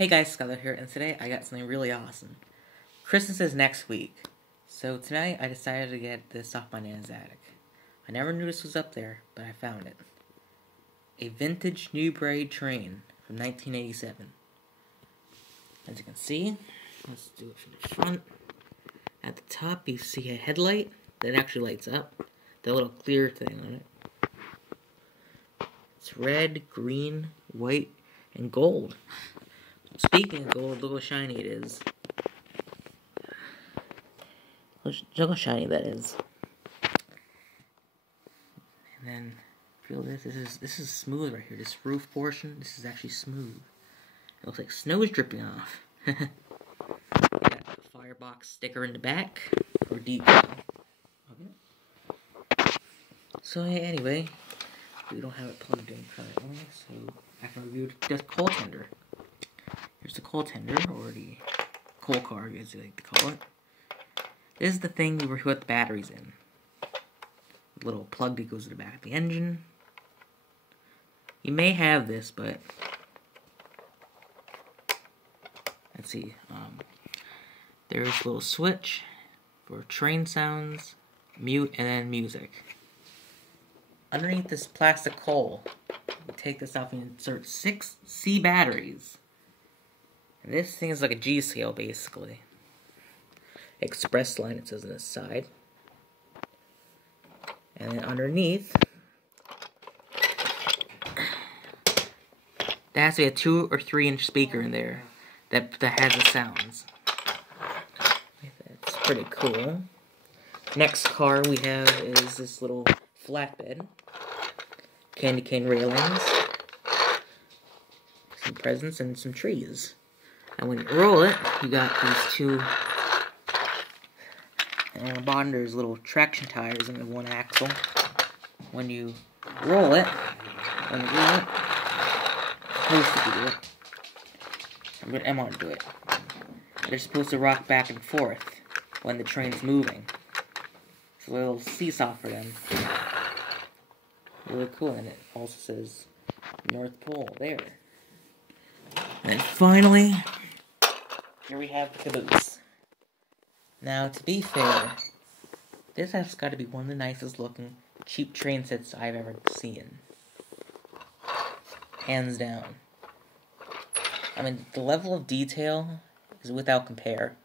Hey guys, Skylar here, and today I got something really awesome. Christmas is next week, so tonight I decided to get this off my Nana's attic. I never knew this was up there, but I found it. A vintage Newbury train from 1987. As you can see, let's do it from the front. At the top you see a headlight that actually lights up. The little clear thing on it. It's red, green, white, and gold. Speaking of gold, look how shiny it is. Look how shiny that is. And then, feel this. This is smooth right here. This roof portion, this is actually smooth. It looks like snow is dripping off. Got the firebox sticker in the back for decal. Okay. So anyway, we don't have it plugged in currently, so I can review the coal tender. Here's the coal tender, or the coal car, as you like to call it. This is the thing we put the batteries in. The little plug that goes to the back of the engine. You may have this, but let's see. There's a little switch for train sounds, mute, and then music. Underneath this plastic coal, you take this off and insert 6 C batteries. And this thing is like a G scale, basically. Express line, it says on this side. And then underneath, there has to be a 2 or 3 inch speaker in there that has the sounds. That's pretty cool. Next car we have is this little flatbed. Candy cane railings. Some presents and some trees. And when you roll it, you got these 2, and on the bottom there's little traction tires in the one axle. When you roll it, supposed to do it. I'm gonna do it. They're supposed to rock back and forth when the train's moving. It's a little seesaw for them. Really cool, and it also says North Pole there. And finally, here we have the caboose. Now, to be fair, this has got to be one of the nicest looking cheap train sets I've ever seen. Hands down. I mean, the level of detail is without compare.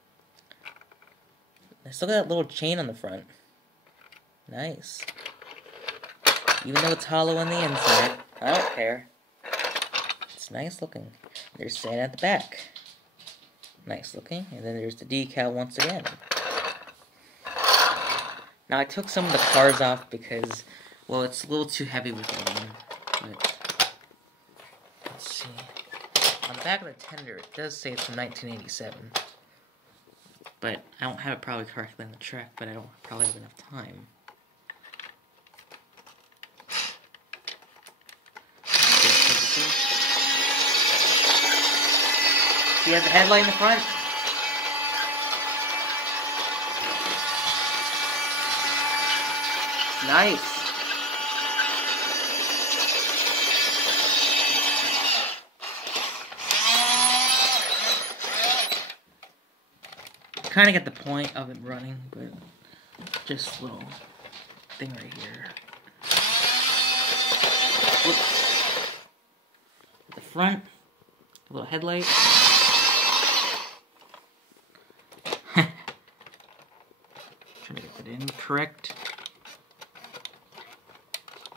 Let's look at that little chain on the front. Nice. Even though it's hollow on the inside, I don't care. It's nice looking. There's sand at the back. Nice looking. And then there's the decal once again. Now I took some of the cars off because, well, it's a little too heavy with them. But let's see. On the back of the tender, it does say it's from 1987. But I don't have it probably correctly on the track, but I don't probably have enough time. See, has a headlight in the front. Nice. Kind of get the point of it running, but just a little thing right here. Whoops. The front, a little headlight. Trying to get that in correct.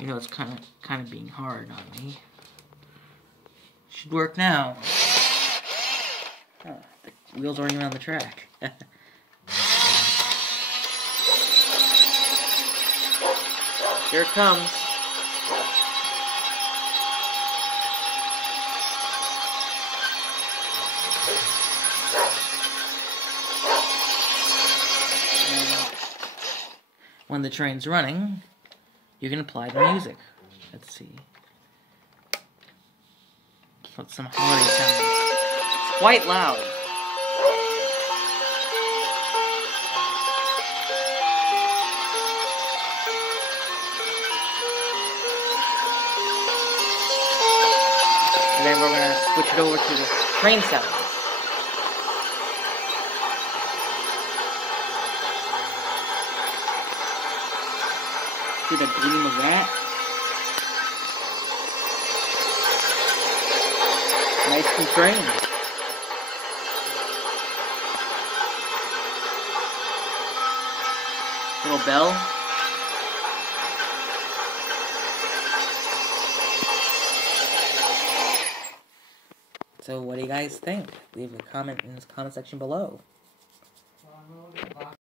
You know, it's kind of being hard on me. Should work now. Oh, the wheels aren't even on the track. Here it comes. When the train's running, you can apply the music. Let's see. Put some holiday sounds. It's quite loud. And then we're gonna switch it over to the train sounds. See the gleam of that? Nice and train. Little bell. So what do you guys think? Leave a comment in the comment section below.